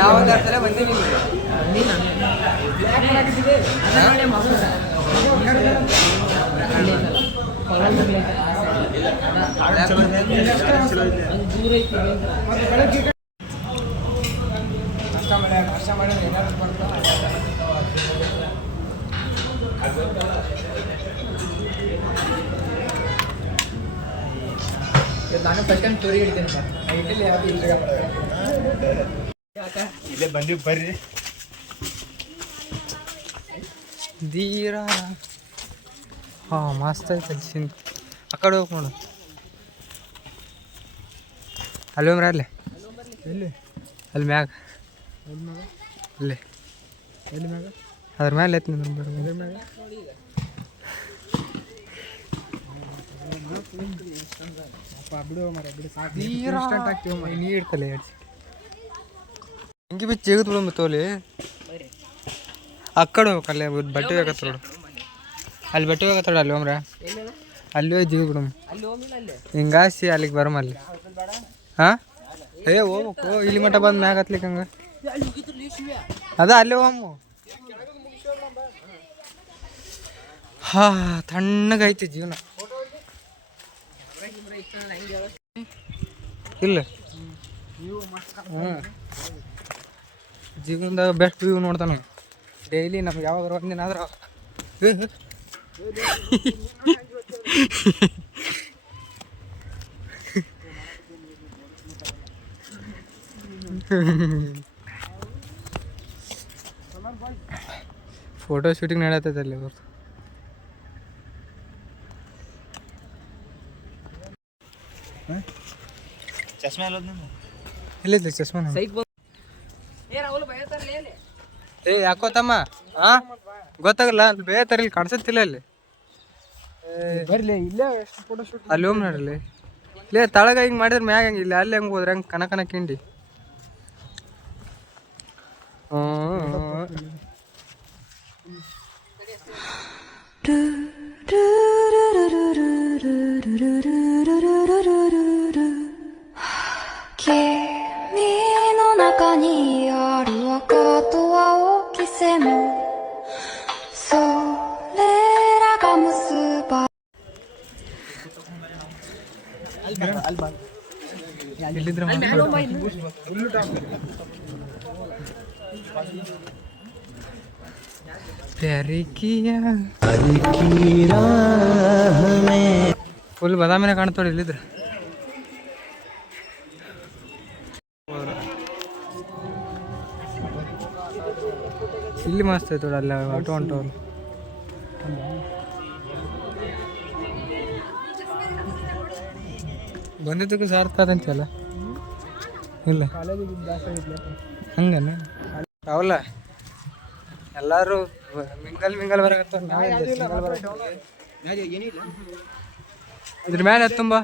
ನಾವೊಂದು ಸಲ ಬಂದೀವಿ. ನಾಷ್ಟ ಮಾಡಿದ್ರೆ ಏನಾದ್ರು ನಾನು ಫಸ್ಟ್ ಟೈಮ್ ಸ್ಟೋರಿ ಹಿಡ್ತೀನಿ ಇಲ್ಲೇ ಬಂದಿವಿ ಬರ್ರಿ. ಧೀರ ಹಾಂ ಮಸ್ತ್ ಐತೆ ಅಲ್ಲಿ ಆ ಕಡೆ ಹೋಗಿ ನೋಡು. ಅಲ್ಲಿ ಹೋಗ್ರ ಅಲ್ಲಿ ಎಲ್ಲಿ ಅಲ್ಲಿ ಮ್ಯಾಗ ಅಲ್ಲಿ ಎಲ್ಲಿ ಮ್ಯಾಗ ಅದ್ರ ಮೇಲೆ ಐತಿ ನಿಂದ್ರ ಅದ್ರ ಮ್ಯಾಗ ಬಿಡು ಮರ ಬಿಡು ಸಾಕು. ನೀ ಇಡ್ತಲ್ಲ ಹಿಂಗೆ ಬಿಚ್ಚಿ ಜಿಗದ್ ಬಿಡು ತೋಲಿ. ಆ ಕಡೆ ಹೋಗ್ಬೇಕಲ್ಲೇ ಬಟ್ಟೆ ಬೇಕತ್ತ ನೋಡು. ಅಲ್ಲಿ ಬಟ್ಟೆ ಬೇಕತ್ತ ನೋಡು. ಅಲ್ಲಿ ಹೋಮ್ರ ಅಲ್ಲಿ ಹೋಗಿ ಜಿಗದ್ ಬಿಡಮ್. ಹಿಂಗಾಸಿ ಅಲ್ಲಿಗೆ ಬರಮಲ್ಲಿ. ಹಾಂ ಹೋಗ್ಬೇಕು. ಇಲ್ಲಿ ಮಟ್ಟ ಬಂದು ಮ್ಯಾಗ ಹತ್ಲಿಕ್ಕೆ ಹಂಗೆ ಅದ ಅಲ್ಲೇ ಹೋಗಮ್ಮ. ಹಾಂ ತಣ್ಣಗೈತಿ ಜೀವನ ಇಲ್ಲ. ಜೀವನದಾಗ ಬೆಸ್ಟ್ ವ್ಯೂ ನೋಡ್ತಾನೆ ಡೈಲಿ. ನಮ್ಗೆ ಯಾವಾಗ ಒಂದಿನ ಆದ್ರೆ ಫೋಟೋ ಶೂಟಿಂಗ್ ನಡೆಯತೈತೆ ಅಲ್ಲಿ ಅವ್ರದ್ದು. ಚಶ್ಮಾ ಎಲ್ಲಿದ್ದೆ ಚಶ್ಮಾ? ಯಾಕೋ ತಮ್ಮ ಗೊತ್ತಾಗಲ್ಲ. ಅಲ್ಲಿ ಬೇತಾರ ಇಲ್ಲಿ ಕಾಣಿಸುತ್ತಿಲ್ಲ. ಅಲ್ಲಿ ಬರ್ಲಿ ಇಲ್ಲೇ ಎಷ್ಟು ಫೋಟೋ ಶೂಟ್ ಅಲ್ಲಿ ಹೋಮ್ ನೋಡ್ರಿ. ಇಲ್ಲೇ ತಳಗ ಹಿಂಗೆ ಮಾಡಿದ್ರೆ ಮ್ಯಾಗ ಹಂಗೆ ಇಲ್ಲ. ಅಲ್ಲಿ ಹೆಂಗೆ ಹೋದ್ರೆ ಹಂಗೆ ಕನಕನ ಕಿಂಡಿ. ಇಲ್ಲಿದ್ರೆ ಫುಲ್ ಬದಾಮಿನ ಕಾಣ್ತಾಳೆ. ಇಲ್ಲಿದ್ರೆ ಇಲ್ಲಿ ಮಸ್ತ್ ಐತೋಡ. ಅಲ್ಲ ಆಟೋ ಹೊಂಟವ್ರು ಬಂದಿದ್ದಕ್ಕೂ ಸಾರ್ಥ ಅಂತಲ್ಲ. ಇಲ್ಲ ಹಂಗನ ಅವಲ್ಲ ಎಲ್ಲಾರು ಮಿಂಗಲ್ ಬರಕತ್ತ. ಇದ್ರ ಮೇಲೆ ತುಂಬ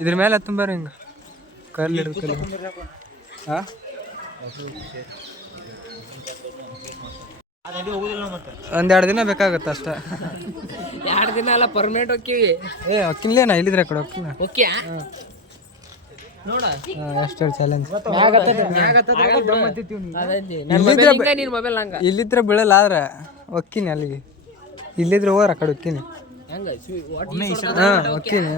ಇದ್ರ ಮೇಲೆ ತುಂಬಾರ ಹಿಂಗ ಕಲ್ಲು ಇಡ್ಕಲ್ಲ. ಹಾಂ ಒಂದೆರಡು ದಿನ ಬೇಕಾಗತ್ತ ಅಷ್ಟ. 2 ದಿನ ಎಲ್ಲ ಪರ್ಮನೆಂಟ್ ಹೋಗ್ತೀವಿ. ಹೊಕ್ಕಿನ್ಲೇನ ಇಲ್ಲಿದ್ರೆ ಕಡೆ ಹೊಕ್ಕಿನ ಓಕೆ ನೋಡ ಎಷ್ಟು ಚಾಲೆಂಜ್. ಇಲ್ಲಿದ್ರೆ ಬೀಳಲ್ಲ. ಆದ್ರೆ ಹೊಕ್ಕಿನಿ ಅಲ್ಲಿಗೆ. ಇಲ್ಲಿದ್ರೆ ಹೋಗ್ರ ಆ ಕಡೆ ಹೊಕ್ಕಿನಿ. ಹೊಕ್ಕಿನಿ.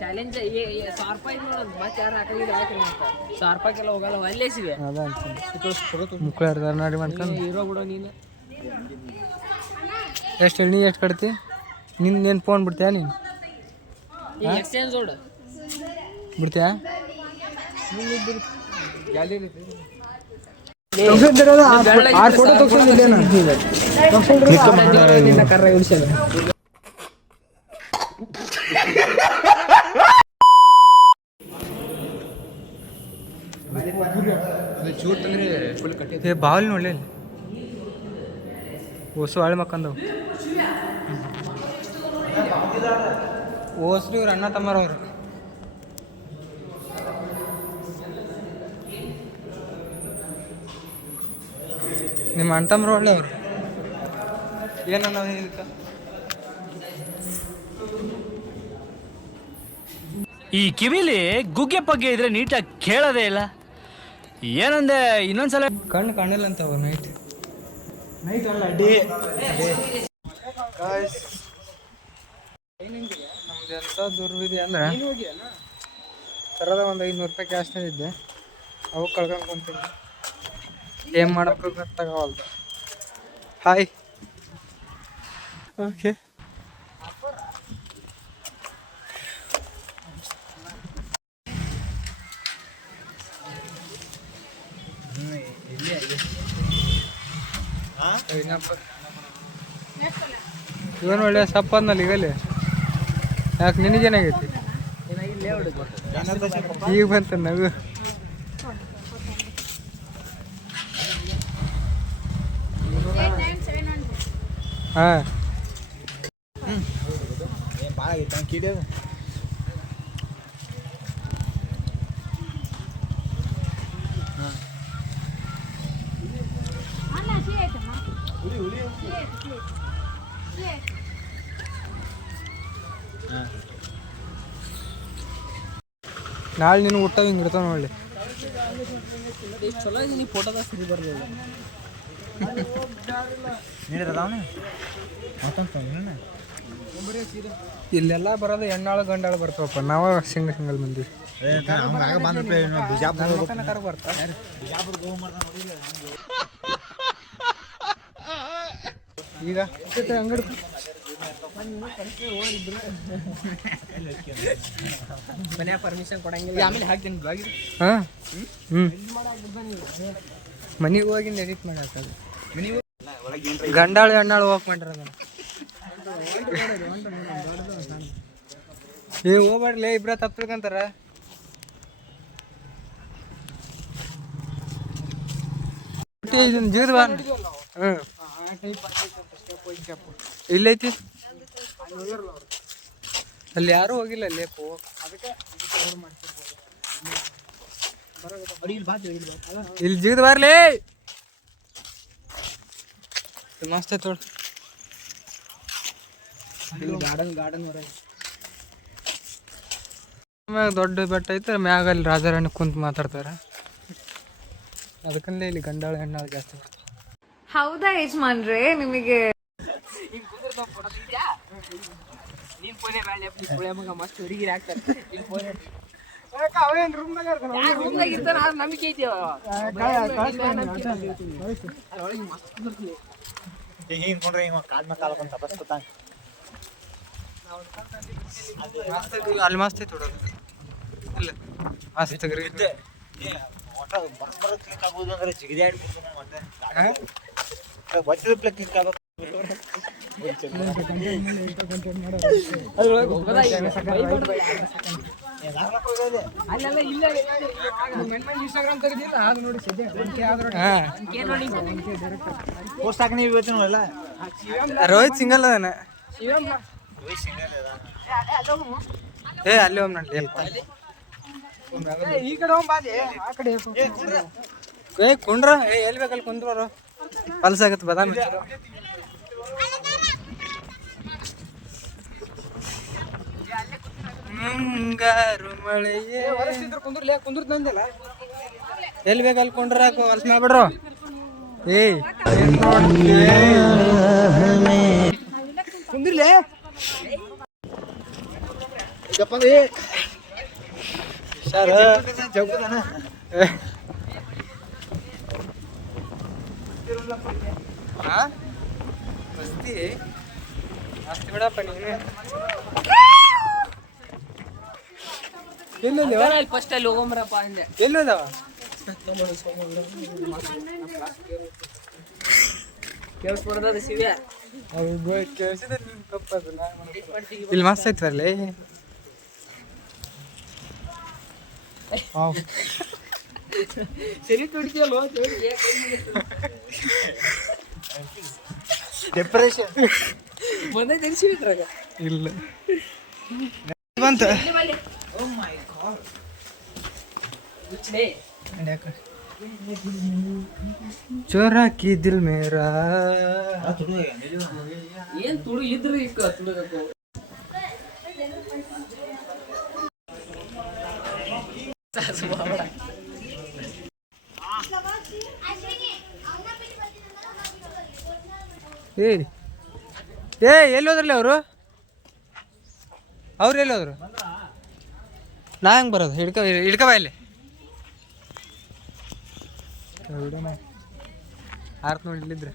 ಚಾಲೆಂಜ್ 1000 ರೂಪಾಯಿ ನೋಡೋದು. ಮತ್ತೆ ಯಾರು ಹಾಕಿದ್ರೆ ಹಾಕಿಲ್ಲ ಅಂತ 1000 ರೂಪಾಯಿಗೆಲ್ಲ ಹೋಗಲ್ಲ. ಅಲ್ಲೇ ಸಿವೆ ಮುಕ್ಕಳ ನೋಡಿ ಮಾಡ್ಕೊಂಡು ಹೀರೋ ಬಿಡೋ ನೀನು. ಎಷ್ಟು ನೀ ಎಷ್ಟು ಕಟ್ತಿ? ನಿನ್ನ ಫೋನ್ ಬಿಡ್ತೀಯಾ ನೀನು? ಎಕ್ಸ್ಚೇಂಜ್ ನೋಡು ಬಿಡ್ತೀಯಾ? ಬಾವಲಿ ನೋಡ್ಲಿ ಹೊಸ ಹಳೆ ಮಕ್ಕಂದವು. ಓಸ್ರಿ ಇವ್ರು ಅಣ್ಣ ತಮ್ಮರವ್ರು. ನಿಮ್ಮ ಅಣ್ಣ ತಮ್ಮರು ಒಳ್ಳೆ ಅವರು. ಏನನ್ನ ಇದಕ್ಕೆ ಈ ಕಿವಿಲಿ ಗುಗ್ಗೆ ಪಗ್ಗೆ ಇದ್ರೆ ನೀಟಾಗಿ ಕೇಳೋದೇ ಇಲ್ಲ. ಏನಂದೆ ಇನ್ನೊಂದ್ಸಲ. ಕಣ್ಣು ಕಾಣಿಲ್ಲ ಅಂತ ನೈಟ್ ಅಲ್ಲ ಡೇ ನಮ್ದು ಎಂಥ ದುರ್ವಿಧಿ ಅಂದ್ರೆ ತರದ ಒಂದು 500 ರೂಪಾಯಿ ಕ್ಯಾಶ್ ತಂದಿದ್ದೆ, ಅವು ಕಳ್ಕೊಂಡು ಕುಂತೀನಿ. ಏನು ಮಾಡಬೇಕು ಗೊತ್ತಾಗವಲ್ದು. ಹಾಯ್ ಓಕೆ ಇವನು ಒಳ್ಳೆ ಸಪ್ಪ ಅಂದಲ್ಲಿ ಈಗಲೇ. ಯಾಕೆ ನಿನಗೇನಾಗೈತಿ? ಈಗ ಬಂತ ನಗು. ಹಾಂ ನಾಳೆ ನಿನ್ನ ಊಟ ಹಿಂಗೆ ಇರ್ತಾವ ನೋಡಿ. ಚಲೋ ಇದೀನಿ ಫೋಟೋದಾಗ ಸರಿ ಬರಲಿಲ್ಲ. ಇಲ್ಲೆಲ್ಲ ಬರೋದು ಹೆಣ್ಣಾಳು ಗಂಡಾಳು ಬರ್ತಾವಪ್ಪ, ನಾವು ಸಿಂಗಲ್ ಮಂದಿ. ಈಗ ಅಂಗಡಿ ಮನ್ಯಾಗ ಪರ್ಮಿಷನ್ ಕೊಡಂಗಿಲ್ಲ. ಆಮೇಲೆ ಹಾಕ್ತೀನಿ ಬ್ಲಾಗ್. ಹಾಂ ಮನೆಗೆ ಹೋಗಿ ಎಡಿಟ್ ಮಾಡಿ ಹಾಕೋದು. ಗಂಡಾಳು ಹೆಣ್ಣಾಳು ಹೋಗಿ ಮಾಡ್ರ ಏ ಹೋಗ್ಬಾಡ್ಲಿ, ಇಬ್ರ ತಪ್ಪಿಡ್ಕಂತಾರ. ಜೀವದ ಬಾ. ಹ್ಞೂ ಇಲ್ಲೈತಿ, ಅಲ್ಲಿ ಯಾರೂ ಹೋಗಿಲ್ಲ. ಅಲ್ಲಿ ಇಲ್ಲಿ ಜೀವದ ಬರ್ಲಿ, ಮಸ್ತ್ ಐತ್ ನೋಡು. ಗಾರ್ಡನ್ ಹೊರಗೆ ಮ್ಯಾಗ ದೊಡ್ಡ ಬೆಟ್ಟ ಐತೆ, ಮ್ಯಾಗ ಅಲ್ಲಿ ರಾಜಾರಾಣಿ ಕುಂತ ಮಾತಾಡ್ತಾರ. ಅದಕ್ಕಂದ್ರೆ ಇಲ್ಲಿ ಗಂಡಾಳು ಹೆಣ್ಣಾಳು ಜಾಸ್ತಿ ಬರ್ತಾರೆ. ಹೌದಾ ಯಜಮಾನ್ರೆ? ನಿಮಗೆ ನೀನ್ ಫೋನೇ ಬೇಡ ಮಗ, ಮಸ್ತ್ ಹುಡುಗಿರಿ ಆಗ್ತಾರೆ. ನೀನ್ ಫೋನೇ ನಂಬಿಕೆ ಐತಿ. ಅಲ್ಲಿ ಮಸ್ತ್ ಐತಿ ನೋಡೋದು. ಇಲ್ಲ ಮಸ್ತ್ ಇನ್ಸ್ಟಾಗ್ರಾಮ್ ತೆಗೆದಿಲ್ಲ ಅದು ನೋಡಿ ರೋಹಿತ್ ಸಿಂಗಲ್ ಅದಾನ. ಏ ಅಲ್ಲಿ ಹೋಗ್ ನೋಡಿ. ಈ ಕಡೆ ಹೋಗ್ಬಾಲಿ, ಆ ಕಡೆ ಏ ಕುಂಡ್ರ, ಏ ಎಲ್ಲಿ ಬೇಕಲ್ಲಿ ಕುಂದ್ರವ್ರು. ಪಲ್ಸಾಗತ್ತೆ ಬದಾಮಿ. ಮುಂಗಾರು ಮಳೆಯೇ ಕುಂದ್ರತಂದಿಲ್ಲ. ಎಲ್ಲಿ ಬೇಕಲ್ಲಿ ಕುಂಡ್ರಾಕು ಹೊಲ್ಸ್ ಮಾಡ್ಬಿಡ್ರು. ಏಯ್ ಕುಂದ್ರಲೇ ಸರ್ ಮಸ್ತಿ ಮಸ್ತಿ ಬಿಡಪ್ಪ ನೀನು. ಎಲ್ಲಿ ಫಸ್ಟ್ ಅಲ್ಲಿ ಹೋಗೋಮ್ರಪ್ಪ ಅಂದೆ. ಎಲ್ಲಿ ಅದಾವ? ಕೇಳಿಸ್ಕೊಡ್ದ ಶಿವ್ಯ. ಇಲ್ಲಿ ಮಸ್ತ್ ಐತಿ ಬರ್ಲಿ. ಸರಿ ತುಡಿಕಲ್ಲ ಡೆಪ್ರೆಷನ್ ಬಂದ ತಿಳಿಸಿದ್ರಾಗ ಇಲ್ಲ ಬಂತ. ಚೋರಾ ಕಿ ದಿಲ್ ಮೇರಾ. ಏನ್ ತುಳು ಇದ್ರು ಈಗ ತುಳುಗಕ್ಕೆ ಏಯ್ ಎಲ್ಲಿ ಹೋದ್ರಲ್ಲ ಅವರು ಎಲ್ಲಿ ಹೋದ್ರು? ನಾ ಹೆಂಗೆ ಬರೋದು? ಹಿಡ್ಕ ಬಾ ಇಲ್ಲಿ ಆರ್ತ್ ನೋಡಿ ಇಲ್ಲಿದ್ರೆ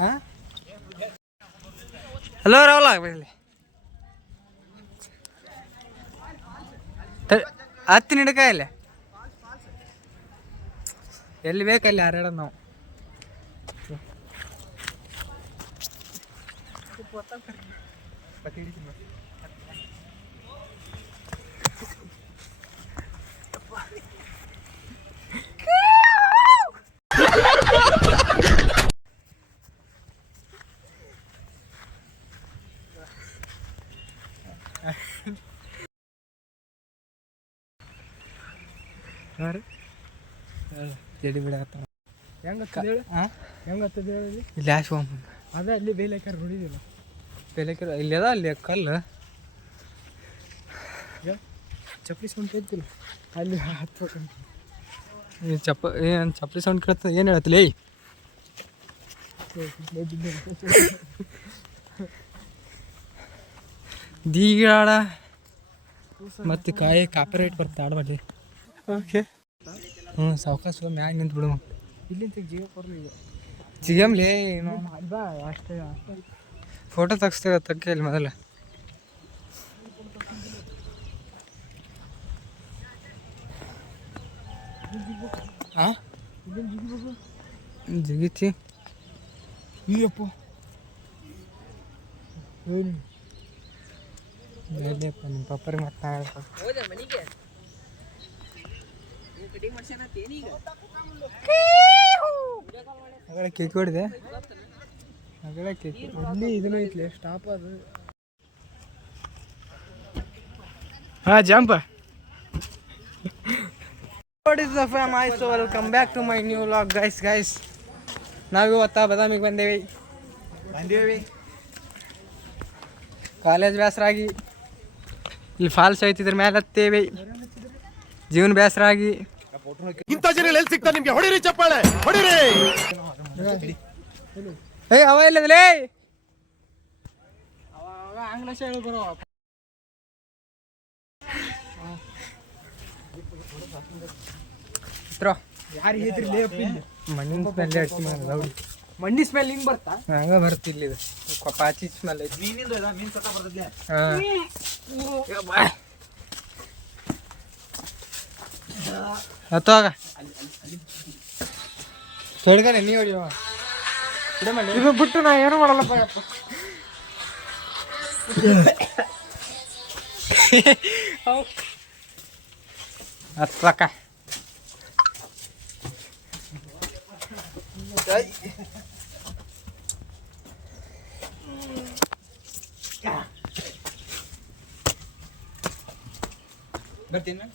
ಹಾಂ ಹಲೋ ರಾವಲ ಇಲ್ಲಿ ಹತ್ತಿನ ಹಿಡ್ಕ ಇಲ್ಲಿ ಎಲ್ಲಿ ಬೇಕಲ್ಲಿ ಹಾರಾಡ ನಾವು. ಜಡಿ ಬಿಡಾಕತ್ತಾವ ಹೆಂಗೆ ಹೇಳಿ ಹಾಂ ಹೆಂಗೆ ಹತ್ತದ ಹೇಳಿ ಇಲ್ಲಿ ಆಶ್ ಹೋಮ್ ಅದೇ ಅಲ್ಲಿ ಬೇಲೇಕರ್ ನೋಡಿದಿಲ್ಲ ಬೆಲೆಕಿರ ಇಲ್ಲಿ ಅದ ಅಲ್ಲಿ ಕಲ್ಲು ಚಪ್ಪಲಿ ಸೌಂಡ್ ಕೇಳ್ತಿಲ್ಲ ಅಲ್ಲಿ ಹತ್ಬೇಕಂತ ಏನು ಚಪ್ಪಲಿ ಸೌಂಡ್ ಕೇಳ್ತದೆ ಏನು ಹೇಳತ್ತಿಲ್ಲ ಏಯ್ ದೀಗಾಡ ಮತ್ತು ಕಾಯಿ ಕಾಪಿರೈಟ್ ಬರುತ್ತೆ ಆಡಬಾರ್ದು. ಓಕೆ ಹ್ಞೂ ಸಾವ್ಕಾಸ ಮ್ಯಾಗ ನಿಂತು ಬಿಡು. ಇಲ್ಲಿಂದ ಜೀವ ಕೊಡ್ಲಿ ಈಗ ಜಿಗಮ್ಲೇ ಏನು ಅಲ್ವಾ ಅಷ್ಟೇ ಫೋಟೋ ತೆಗಿಸ್ತೇವೆ ತಕ್ಕ ಇಲ್ಲಿ ಮೊದಲ. ಹಾಂ ಜಿಗಿತಿ ಈಯಪ್ಪ ಬೇಡಪ್ಪ ನಿಮ್ಮ ಪಪ್ಪರಿಗೆ ಮತ್ತೆ ಹೋದೆ ಮನೆಗೆ ಕಟಿಂಗ್ ಮಾಡ್ಸ್ಯಾನ ತೇನೀಗ ಅಗಳ ಕೇಕ್ ಹೊಡಿದೆ ಅಗಳ ಕೇಕ್ ಇಲ್ಲಿ ಇದನ್ನ ಐತ್ಲಿ ಸ್ಟಾಪ್ ಅದು ಹಾಂ jump. What is the fam? Hi, so welcome back to my new vlog, guys. ನಾವು ಇವತ್ತು ಬದಾಮಿಗೆ ಬಂದೇವಿ ಕಾಲೇಜ್ ಬೇಸರಾಗಿ ಇಲ್ಲಿ ಫಾಲ್ಸ್ ಐತಿದ್ರ ಮೇಲೆ ಹತ್ತೇವಿ. ಜೀವನ ಬೇಸರಾಗಿ ಇಂಥ ಜನ ಎಲ್ಲಿ ಸಿಗ್ತಾರೆ ನಿಮ್ಗೆ? ಹೊಡಿರಿ ಚಪ್ಪಾಳೆ ಹೊಡಿರಿ. ಏಯ್ ಅವ ಇಲ್ಲದಲೇ ಆಂಗ್ಲ ಹೇಳಿ ಬರೋ ಯಾರು ಹೇಳ್ತಿರಿ ಲೇಪ್ ಮಣ್ಣಿನ ಸ್ಮೆಲ್ ಅಡಿಸಿ ಮಾಡಿ ಮಂಡಿ ಸ್ಮೆಲ್ ಹಿಂಗೆ ಬರ್ತಾ ಹಂಗ ಬರ್ತಿಲ್ಲ ಇದು ಪಾಚಿ ಸ್ಮೆಲ್ ಐತಿ. ಹತ್ತೋಗ ತೊಡ್ಗಾನೆ ನೀ ಹೊಡಿಯವ ಇದು ಬಿಟ್ಟು ನಾ ಏನು ಮಾಡಲ್ಲಪ್ಪ ಯಪ್ಪ. ಹತ್ತಕ್ಕ ಬರ್ತೀನಿ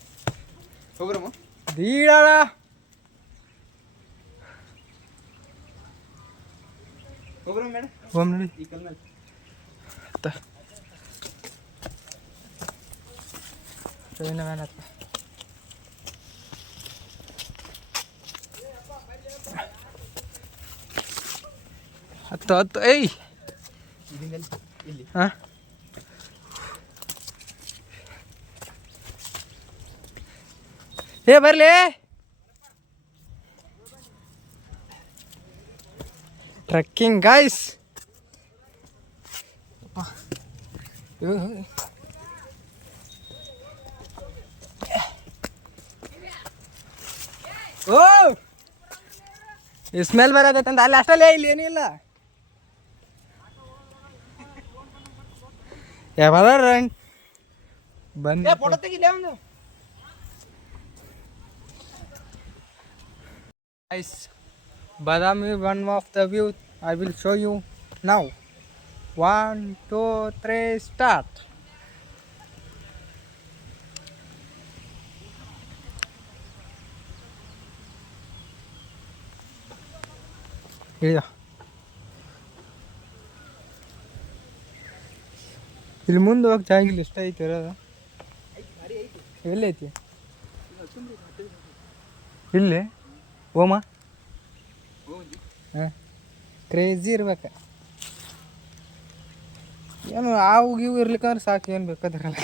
ಹೋಗ್ರಮ್ಮ ದೀಡಾಳ ಹೋಗ್ರಮ್ಮ ಮೇಡಮ್ ಹೋಮ್ ನೋಡಿ ಈ ಕಲ್ ಮೇಲೆ ಟ್ರೈನ್ ಮ್ಯಾನ್ ಹತ್ತ ಹತ್ತು ಏಯ್ ಇಲ್ಲಿ ಹಾಂ ಏ ಬರ್ಲಿ ಟ್ರಕ್ಕಿಂಗ್ ಗಾಯ್ಸ್. ಓ ಸ್ಮೆಲ್ ಬರೋದೈತಂದ ಅಲ್ಲಿ ಅಷ್ಟಲ್ಲೇ ಇಲ್ಲಿ ಏನಿಲ್ಲ ಯಾವಾಗ ಬಂದು ಫೋಟೋ ತೆಗಿಲ್ಲ ಒಂದು Guys, Badami, one of the view I will show you now. 1, 2, 3, start. ಇಳಿಯ ಇಲ್ಲಿ ಮುಂದೆ ಹೋಗಿ ಜಾಗಿಲ್ಲ ಇಷ್ಟ ಐತಿ ಇರೋದು ಎಲ್ಲೈತಿ ಇಲ್ಲಿ ಓಮ ಹಾಂ ಕ್ರೇಜಿ ಇರ್ಬೇಕ ಏನು ಆವು ಗೀವು ಇರ್ಲಿಕ್ಕಂದ್ರೆ ಸಾಕು ಏನು ಬೇಕಾದ್ರಲ್ಲ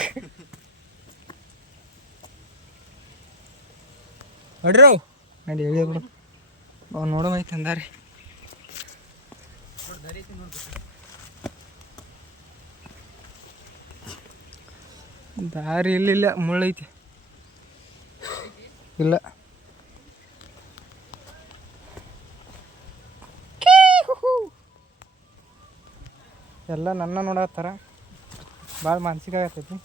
ನೋಡ್ರಿ ನಡಿ ಹೇಳಿ ಬಿಡು ಅವ್ನು ನೋಡೋಮೈತೆ ಅಂದಾರಿ ದಾರಿ ಇಲ್ಲಿಲ್ಲ ಮುಳ್ಳೈತಿ ಇಲ್ಲ ಎಲ್ಲ ನನ್ನ ನೋಡತ್ತಾರ ಭಾಳ ಮಾನಸಿಕ ಆಗತ್ತೈತಿ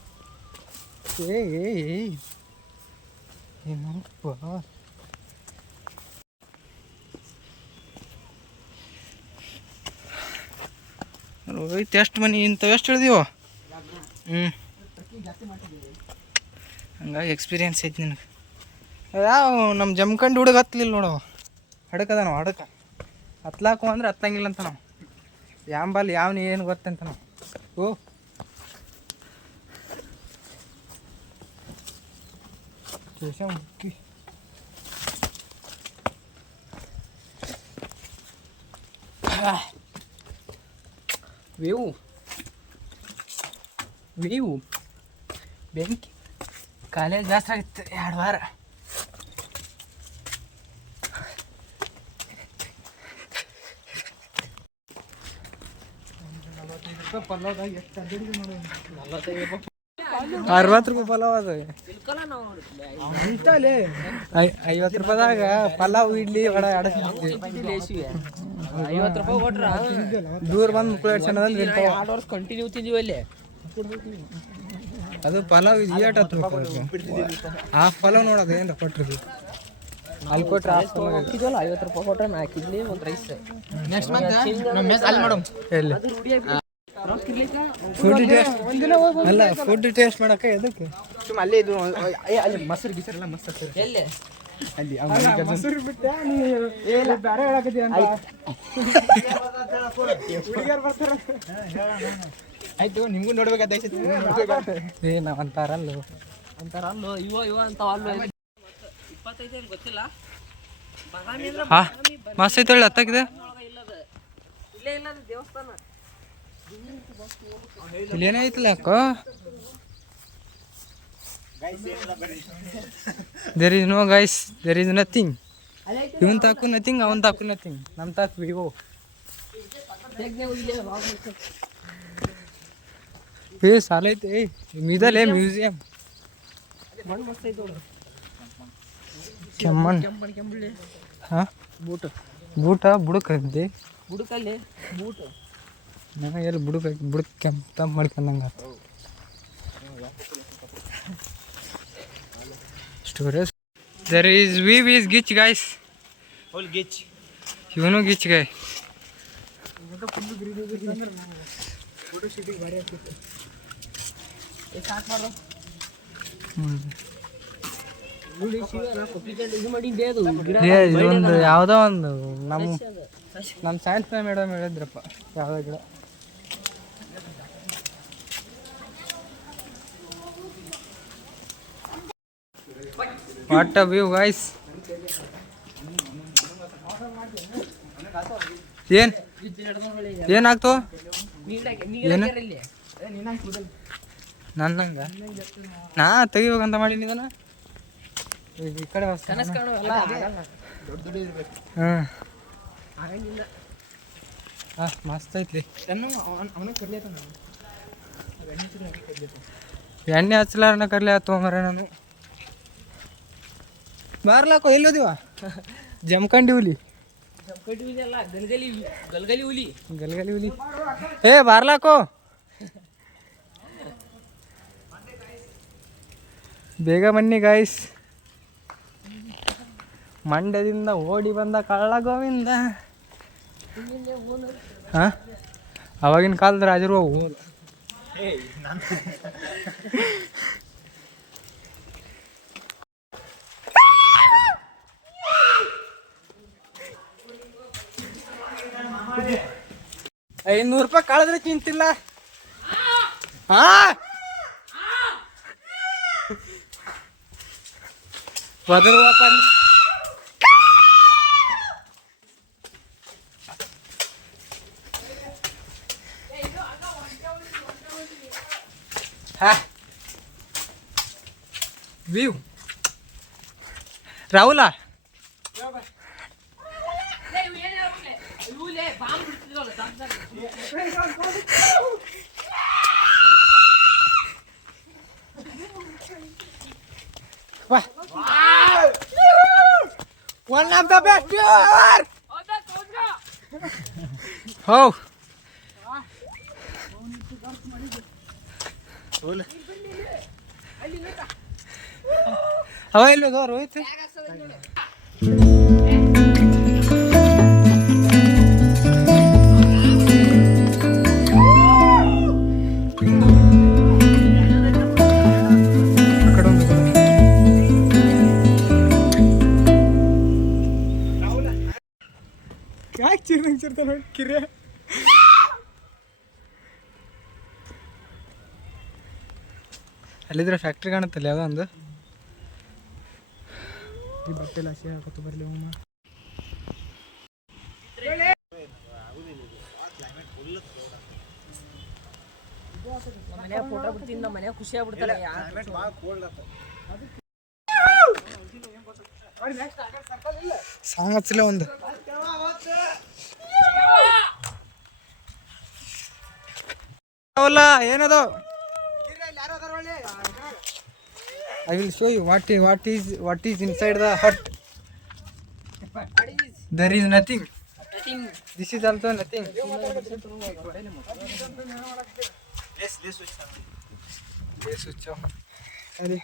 ಏನಪ್ಪ ಹೋಯ್ತು ಎಷ್ಟು ಮನೆ ಇಂಥವು ಎಷ್ಟು ಹಿಡ್ದೀವೋ ಹಂಗಾಗಿ ಎಕ್ಸ್ಪೀರಿಯನ್ಸ್ ಐತಿ ನಿನಗೆ ಯಾವ ನಮ್ಮ ಜಮ್ಕಂಡು ಹುಡುಗ ಹತ್ತಲಿಲ್ಲ ನೋಡವ ಹಡಕದ ನಾವು ಹಡಕ ಹತ್ಲಾಕು ಅಂದ್ರೆ ಹತ್ತಂಗಿಲ್ಲ ಅಂತ ನಾವು ಯಾಂಬಲ್ಲಿ ಯಾವನು ಏನು ಗೊತ್ತಂತ ನಾವು ಓ ಕೇಶ ಮುಕ್ಕಿ ವ್ಯೂ ವ್ಯೂ ಬೆಂಕಿ ಕಾಲೇಜ್ ಜಾಸ್ತಿ ಆಗಿತ್ತು 2 ವಾರ ಪಲಾವ್ದಾಗ ಎಷ್ಟು ₹60 ಪಲಾವ್ ಅದು ಇಷ್ಟಲೇ ₹50ದಾಗ ಪಲಾವ್ ಇಡ್ಲಿ ವಡೆ ಆಡಿಸ್ತೀವಿ ₹50 ಕೊಟ್ರ ದೂರ ಬಂದು ಮುಕ್ಕಳು ಎಡ್ಸೋದಂದ್ರೆ 2 ವರ್ಷ ಕಂಟಿನ್ಯೂ ತಿಂದೀವಿ ಅಲ್ಲಿ ಅದು ಪಲಾವ್ ಏಟ್ ಹಾಫ್ ಪಲಾವ್ ನೋಡೋದು ಏನು ಕೊಟ್ಟಿರ್ತೀವಿ ಅಲ್ಲಿ ಕೊಟ್ರೆ ಹಾಕಿದ್ವಲ್ಲ ₹50 ಕೊಟ್ರೆ 4 ಇಡ್ಲಿ 1 ರೈಸ್ ನೆಕ್ಸ್ಟ್ ಮಂತ್ ನಮ್ಮ ಮೆಸ್ ಅಲ್ಲಿ ಮಾಡೋಣ ಎಲ್ಲಿ ಫುಡ್ ಟೇಸ್ಟ್ ಅಲ್ಲ ಫುಡ್ ಟೇಸ್ಟ್ ಮಾಡಕ್ಕೆ ಎದಕ್ಕೆ ಸುಮ್ಮ ಅಲ್ಲೇ ಇದು ಅಲ್ಲಿ ಮೊಸರು ಗಿಸರೆಲ್ಲ ಮಸ್ತ್ ಆಗ್ತದೆ ಎಲ್ಲಿ ಅಲ್ಲಿ ಮೊಸರು ಬಿಟ್ಟೆ ನೀ ಏ ಬೇರೆ ಹೇಳಕತ್ತಿ ಅಂತ ಹುಡುಗಿಯರು ಬರ್ತಾರ ಆಯ್ತು ನಿಮ್ಗೂ ನೋಡ್ಬೇಕಾದ ಏ ನಾವು ಅಂತಾರಲ್ಲ ಅಂತಾರಲ್ಲೋ ಇವ ಅಂತ ಅಲ್ಲೋ 25 ಗೊತ್ತಿಲ್ಲ ಬಾದಾಮಿ ಅಂದ್ರೆ ಹಾ ಮಸ್ತ್ ಐತೆ ಹೇಳಿ ಹತ್ತಾಗಿದೆ ಇಲ್ಲೇ ಇಲ್ಲ ದೇವಸ್ಥಾನ ಇಲ್ಲೇನೈತಿಲ್ಲ ಅಕ್ಕ there is no guys there is nothing ಇವನ್ ತಾಕು ನಥಿಂಗ್ ಅವನ್ ತಾಕು ನಥಿಂಗ್ ನಮ್ಮ ತಾಕು ವಿವೋ ಏ ಸಾಲ ಐತೆ ಏ ಮಿದಲೇ ಮ್ಯೂಸಿಯಂ ಕೆಮ್ಮಣ್ ಹಾಂ ಬೂಟ ಬುಡಕಂದೆ ಬುಡಕಲ್ಲಿ ಬೂಟ್ ನನಗೆ ಎಲ್ಲಿ ಬುಡಕ್ ಕೆಂಪ್ ತಂಪ್ ಮಾಡ್ಕೊಂಡಂಗೆ ಸ್ಟೋರೇಜ್ ದರ್ ಈಸ್ ಈಸ್ ಗಿಚ್ ಗಾಯ್ಸ್ ಇವನು ಗಿಚ್ ಗಾಯ್ ಇದೊಂದು ಯಾವುದೋ ಒಂದು ನಮ್ಮ ಸೈನ್ಸ್ ಮೇಡಮ್ ಹೇಳಿದ್ರಪ್ಪ ಯಾವುದೋ ಗಿಡ ವಾಟ್ ಅ ವ್ಯೂ ಗೈಸ್ ಏನಾಗ್ತು ಏನು ನನ್ನಂಗ ನಾ ತೆಗಿಬೇಕಂತ ಮಾಡೀನಿ ಇದನ್ನ ಈ ಕಡೆ ಹಾಂ ಹಾಂ ಮಸ್ತ್ ಐತ್ರಿ ಎಣ್ಣೆ ಹಚ್ಚಲಾರನ ಕರ್ಲಿ ಆಯ್ತು ಮರ ನಾನು ಬಾರ್ಲಾಕೋ ಎಲ್ಲೋದಿವ ಜಮ್ಕಂಡಿ ಹುಲಿ ಗಲ್ಗಲಿ ಹುಲಿ ಗಲ್ಗಲಿ ಹುಲಿ ಏ ಬಾರ್ಲಾಕೋ ಬೇಗ ಬನ್ನಿ ಗಾಯ್ಸ್ ಮಂಡ್ಯದಿಂದ ಓಡಿ ಬಂದ ಕಳ್ಳ ಗೋವಿಂದ ಹಾಂ ಅವಾಗಿನ ಕಾಲದ ರಾಜರು ಅವು 500 ಕಳೆದ್ರೆ ಚಿಂತಿಲ್ಲ. ಹಾ ಬದರುವಪ್ಪ view Rahul one of the best ever. Oh. ಅವ ಇಲ್ಲೋದು ರೋಹಿತ್. ಯಾಕೆ ಚಿರ್ತಾನ ಕಿರೆ ಅಲ್ಲಿದ್ರೆ ಫ್ಯಾಕ್ಟ್ರಿ ಕಾಣುತ್ತಲ್ಲ ಯಾವುದೋ ಒಂದು. ಈ ಬಟ್ಟೆ ಎಲ್ಲ ಹಸಿ ಹಾಕೋತು ಬರಲಿ ಅಮ್ಮ. ಮನ್ಯಾಗ ಫೋಟೋ ಬಿಡ್ತೀನಿ, ನಮ್ಮ ಮನ್ಯಾಗ ಖುಷಿ ಆಗ್ಬಿಡ್ತಾರೆ. ಸಾಂಗ್ ಹಚ್ಚಲೇ ಒಂದು. ಏನದು? I will show you what is inside the hut. There is nothing. This is also nothing. Let's switch off. Sorry.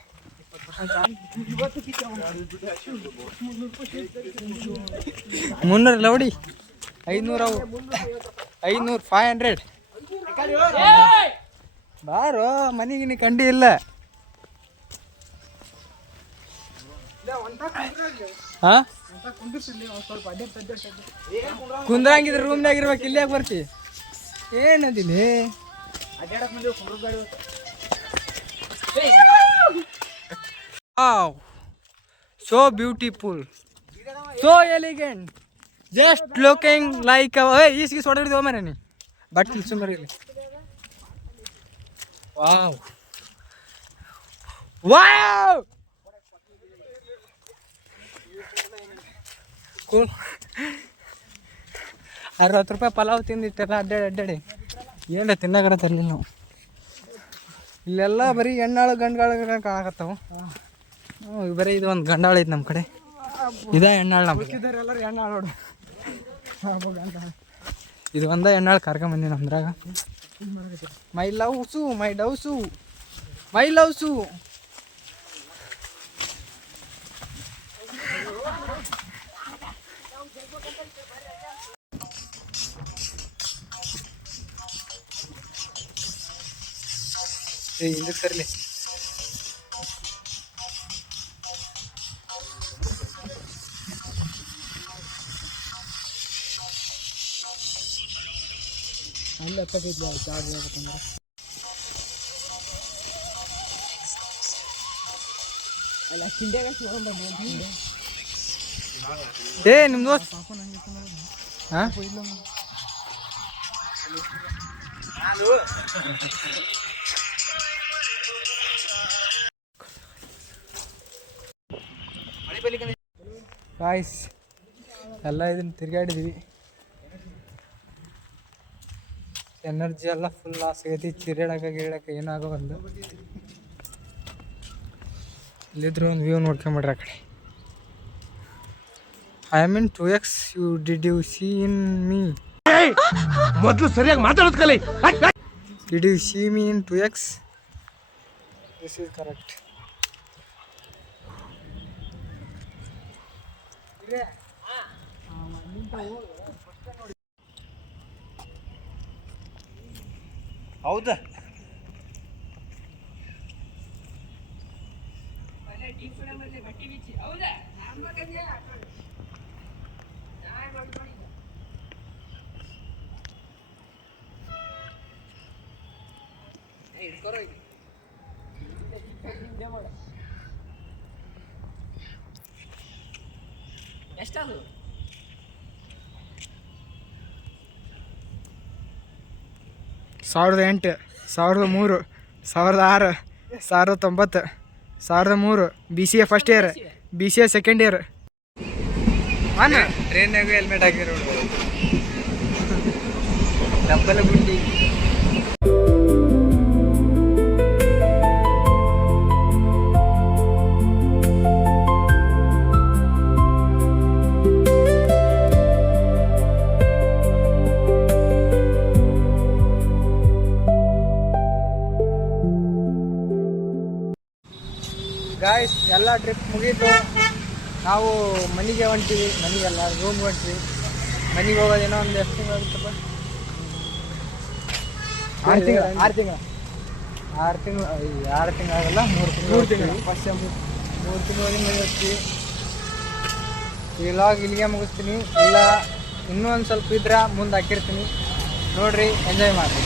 ಮುನ್ನೂರು ಲೌಡಿ 500 500 ಬಾರೋ ಮನೆಗಿನಿ ಕಂಡಿ ಇಲ್ಲ. ಹಾ ಕುಂದ್ರಂಗಿದ್ರೆ ರೂಮ್ನಾಗ ಇರ್ಬೇಕು, ಇಲ್ಲಿ ಯಾಕೆ ಬರ್ತಿ? ಏನದಿನಿ Wow, so beautiful, so elegant, just looking like a ಈಸ್ಗಿ ಸೊಡರಿದ್ವ ಮನೆ ನೀ ಬಟ್ ಸುಮ್ಮನೆ. Wow wow cool. 60 ರೂಪಾಯಿ ಪಲಾವ್ ತಿಂದಿಟ್ಟೆಲ್ಲ ಅಡ್ಡಾಡಿ ಏನು ತಿನ್ನಾಗರ ತರಲಿಲ್ಲ ನಾವು. ಇಲ್ಲೆಲ್ಲ ಬರೀ ಹೆಣ್ಣಾಳು ಗಂಡುಗಳು ಕಾಣಕತ್ತಾವ. ಬರೀ ಇದು ಒಂದು ಗಂಡಾಳು ಐತೆ ನಮ್ಮ ಕಡೆ, ಇದ ಹೆಣ್ಣಾಳು. ನಮ್ಮ ಎಲ್ಲರೂ ಹೆಣ್ಣಾಳು ನೋಡು. ಇದು ಒಂದ ಹೆಣ್ಣಾಳು ಕರ್ಕೊಂಬಂದಿ ನಮ್ದ್ರಾಗ. ಮೈ ಲವ್ಸು ಮೈ ಡವ್ಸು ಮೈ ಲವ್ಸು. ಹಿಂದಕ್ಕೆ ತರಲಿ. ಅಲ್ಲಿ ಹತ್ತಕ್ಕಿದ್ಲ ಚಾರ್ಜ್ ಆಗ್ಬೇಕಂದ್ರೆ. ಅಲ್ಲ ಕಿಂಡ್ಯಾಗ ನಿಮ್ಮ ದೋಸ್ತ್ ಹಾಂ ಗಾಯ್ಸ್ ಎಲ್ಲ ಇದನ್ನ ತಿರ್ಗಾಡಿದ್ವಿ. ಎನರ್ಜಿ ಎಲ್ಲ ಫುಲ್ ಲಾಸ್ ಆಗೈತಿ. ಗಿರಿಡಕ್ಕೆ ಏನಾಗೋವಲ್ದು. ಇಲ್ಲಿದ್ರು ಒಂದು ವ್ಯೂ ನೋಡ್ಕೊಂಬಿಡ್ರಿ ಆ ಕಡೆ. I am in 2x. Did you see in me? ಮೊದಲು ಸರಿಯಾಗಿ ಮಾತಾಡೋದು ಕಲಿ. Did you see me in 2x? This is correct. ಹೌದಾ? ಎಷ್ಟದು 1008 1003 1006 1090 1003 BCA first year BCA second year. ಟ್ರೈನ್ನಾಗೂ ಹೆಲ್ಮೆಟ್ ಹಾಕಿರೋ ಡಬ್ಬಲ ಗುಂಡಿ. ಗಾಯ್ಸ್ ಎಲ್ಲ ಟ್ರಿಪ್ ಮುಗೀತು. ನಾವು ಮನೆಗೆ ಹೊಂಟಿವಿ. ಮನೆಗೆಲ್ಲ ರೂಮ್ ಹೊಂಟಿವಿ. ಮನೆಗೆ ಹೋಗೋದೇನೋ ಒಂದು ಎಷ್ಟು ತಿಂಗಳು ಆಗುತ್ತಪ್ಪ? 6 ತಿಂಗಳು 6 ತಿಂಗಳು 6 ತಿಂಗಳು ಆಗಲ್ಲ, 3 ತಿಂಗಳು ಫಸ್ಟ್ 3 ತಿಂಗಳಿಗೆ ಮನೆ ಹೋಗ್ತೀವಿ. ಈ ವ್ಲಾಗ್ ಇಲ್ಲಿಗೆ ಮುಗಿಸ್ತೀನಿ. ಇಲ್ಲ ಇನ್ನೂ ಒಂದು ಸ್ವಲ್ಪ ಇದ್ರೆ ಮುಂದೆ ಹಾಕಿರ್ತೀನಿ. ನೋಡ್ರಿ, ಎಂಜಾಯ್ ಮಾಡಿರಿ.